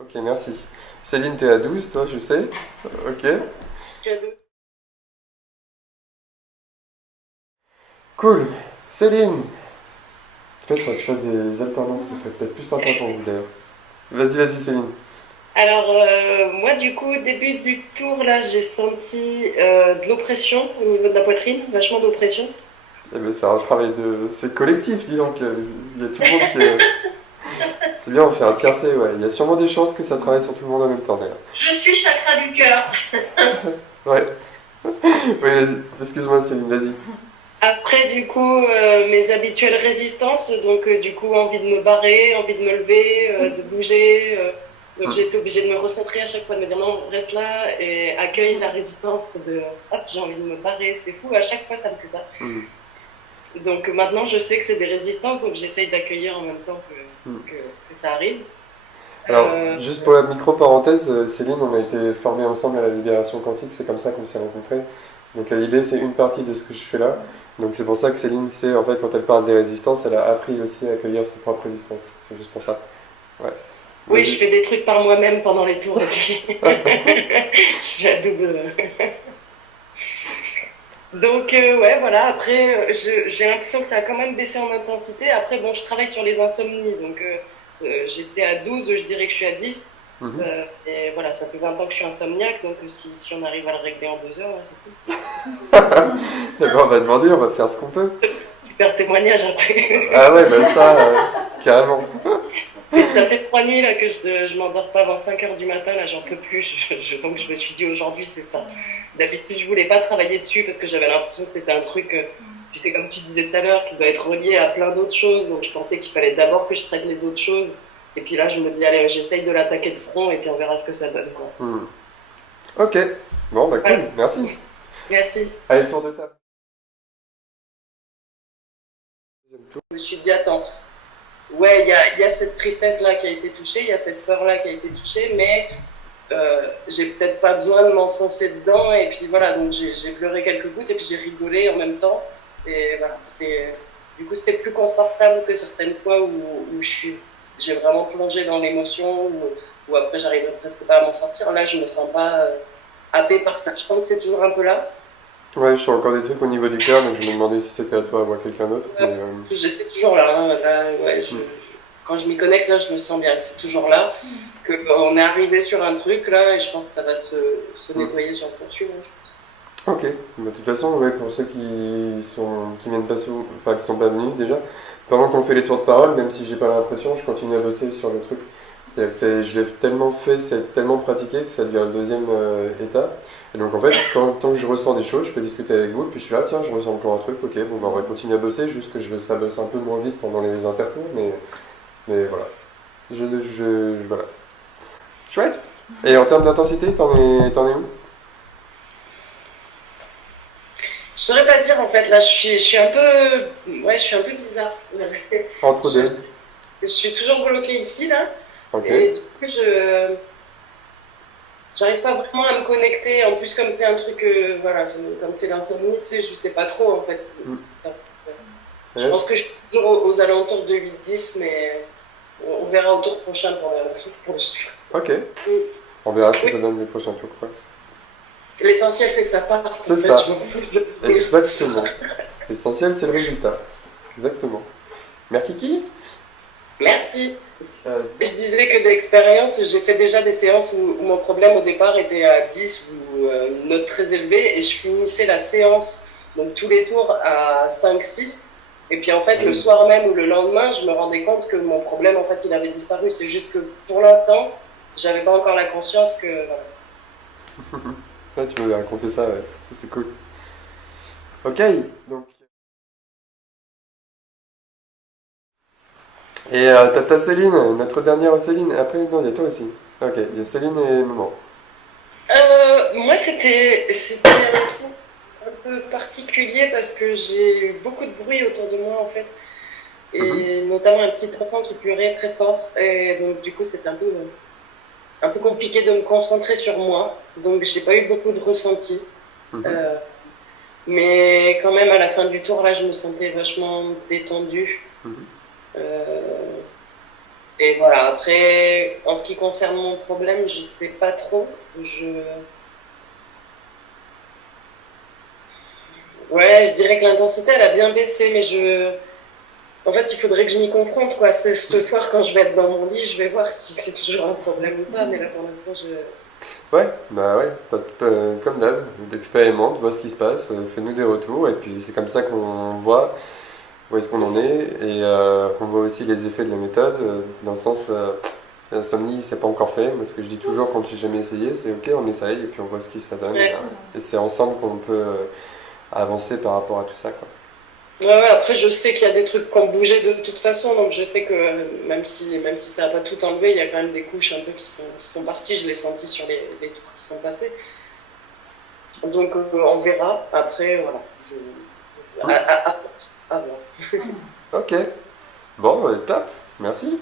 Ok, merci. Céline, t'es à 12, toi, je sais. Ok. Tu as deux. Cool. Céline. En fait, faudrait que je fasse des alternances, ce serait peut-être plus sympa pour vous d'ailleurs. Vas-y, Céline. Alors, moi, du coup, début du tour, là, j'ai senti de l'oppression au niveau de la poitrine, vachement d'oppression. Eh ben, c'est un travail de. C'est collectif, dis donc. Il y a tout le monde qui est. C'est bien, on fait un tiercé, ouais. Il y a sûrement des chances que ça travaille sur tout le monde en même temps d'ailleurs. Je suis chakra du cœur. Ouais. Oui, vas-y. Excuse-moi, Céline, vas-y. Après, du coup, mes habituelles résistances, donc du coup, envie de me barrer, envie de me lever, de bouger. Donc Hmm. j'ai été obligée de me recentrer à chaque fois, de me dire non, reste là et accueille la résistance de hop, j'ai envie de me barrer. C'est fou, à chaque fois ça me fait ça. Hmm. Donc maintenant, je sais que c'est des résistances, donc j'essaye d'accueillir en même temps Hmm. que ça arrive. Alors, Euh, juste pour la micro-parenthèse, Céline, on a été formés ensemble à la libération quantique, c'est comme ça qu'on s'est rencontrés. Donc la l'IB, c'est une partie de ce que je fais là. Donc c'est pour ça que Céline, c'est en fait, quand elle parle des résistances, elle a appris aussi à accueillir ses propres résistances. C'est juste pour ça. Ouais. oui, je Vas-y. fais des trucs par moi-même pendant les tours aussi. Je fais la double. Donc ouais, voilà, après, j'ai l'impression que ça a quand même baissé en intensité. Après, bon, je travaille sur les insomnies, donc j'étais à 12, je dirais que je suis à 10. Mhm. Et voilà, ça fait 20 ans que je suis insomniaque, donc si on arrive à le régler en 2 heures, là, c'est cool. Eh ben, on va demander, on va faire ce qu'on peut. Super témoignage après. Ah ouais, ben ça, carrément. Et ça fait 3 nuits là, que je m'endors pas avant 5 heures du matin, là j'en peux plus. Donc je me suis dit aujourd'hui c'est ça. D'habitude je voulais pas travailler dessus parce que j'avais l'impression que c'était un truc, tu sais comme tu disais tout à l'heure, qui doit être relié à plein d'autres choses. Donc je pensais qu'il fallait d'abord que je traite les autres choses. Et puis là je me dis allez j'essaye de l'attaquer de front et puis on verra ce que ça donne. Quoi. Hmm. Ok. Bon, bah Voilà, cool, merci. merci. Allez, tour de table. Deuxième tour. Je me suis dit attends, ouais il y a cette tristesse là qui a été touchée, il y a cette peur là qui a été touchée, mais j'ai peut-être pas besoin de m'enfoncer dedans et puis voilà donc j'ai pleuré quelques gouttes et puis j'ai rigolé en même temps et voilà du coup c'était plus confortable que certaines fois où j'ai vraiment plongé dans l'émotion où après j'arrivais presque pas à m'en sortir. Là je me sens pas happée par ça, je pense que c'est toujours un peu là. Ouais, je sens encore des trucs au niveau du cœur, donc je me demandais si c'était à toi ou à quelqu'un d'autre. Mais, C'est toujours là, hein. Là, ouais, hmm. quand je m'y connecte là je me sens bien, c'est toujours là que on est arrivé sur un truc là et je pense que ça va se Hmm. nettoyer sur le poursuivre. Ok. Bah, de toute façon, ouais, pour ceux qui viennent pas enfin qui sont pas venus déjà, pendant qu'on fait les tours de parole, même si j'ai pas l'impression, je continue à bosser sur le truc. C'est-à-dire que je l'ai tellement fait, c'est tellement pratiqué que ça devient le deuxième état. Et donc en fait, tant que je ressens des choses, je peux discuter avec vous, puis je suis là, tiens, je ressens encore un truc, ok, bon bah on va continuer à bosser, juste que ça bosse un peu moins vite pendant les intercours, mais voilà. Voilà. Chouette. Et en termes d'intensité, t'en es où? Je saurais pas dire en fait, là je suis un peu. Ouais, je suis un peu bizarre. Entre Je, deux. je suis toujours bloquée ici là, Ok. et du coup j'arrive pas vraiment à me connecter. En plus, comme c'est un truc, voilà, comme c'est l'insomnie, tu sais, je sais pas trop en fait. Hmm. Je pense Yes. que je suis toujours aux alentours de 8-10, mais on verra au tour prochain pour le chiffre. Ok. On verra ce que ça donne les prochains tours, quoi. L'essentiel c'est que ça parte en C'est fait, ça. je m'en fous de Exactement. L'essentiel, c'est le résultat. Exactement. Merci. Merci. Euh, Je disais que d'expérience, j'ai fait déjà des séances où mon problème au départ était à 10 ou une note très élevée et je finissais la séance, donc tous les tours à 5-6. Et puis en fait, le oui. soir même ou le lendemain, je me rendais compte que mon problème, en fait, il avait disparu. C'est juste que pour l'instant, j'avais pas encore la conscience que. Voilà. Là, tu m'avais raconté ça, ouais. C'est cool. Ok. Donc. Et t'as Céline, notre dernière Céline. Après, non, il y a toi aussi. Ok, il y a Céline et Maman. Moi, c'était un peu particulier parce que j'ai eu beaucoup de bruit autour de moi, en fait. Mhm. Et notamment un petit enfant qui pleurait très fort. Et donc, du coup, c'était un peu compliqué de me concentrer sur moi. Donc, j'ai pas eu beaucoup de ressentis. Mhm. Euh, mais quand même, à la fin du tour, là, je me sentais vachement détendue. Mhm. Euh, Et voilà, après, en ce qui concerne mon problème, je sais pas trop. Ouais, je dirais que l'intensité, elle a bien baissé, mais en fait, il faudrait que je m'y confronte, quoi. Ce soir, quand je vais être dans mon lit, je vais voir si c'est toujours un problème ou pas, mais là, pour l'instant, Ouais, bah ouais, comme d'hab, expérimente, vois ce qui se passe, fais-nous des retours, et puis c'est comme ça qu'on voit où est-ce qu'on c'est en ça. est, et qu'on voit aussi les effets de la méthode, dans le sens, l'insomnie, c'est pas encore fait, mais ce que je dis toujours quand j'ai jamais essayé, c'est ok, on essaye, et puis on voit ce qui ça donne, Ouais. et c'est ensemble qu'on peut avancer par rapport à tout ça, quoi. Ouais, ouais, après, je sais qu'il y a des trucs qui ont bougé de toute façon, donc je sais que même si ça n'a pas tout enlevé, il y a quand même des couches un peu qui sont parties. Je l'ai senti sur les tours qui sont passés. Donc, on verra. Après, voilà. Hmm. À voir. Ok, bon, top, merci.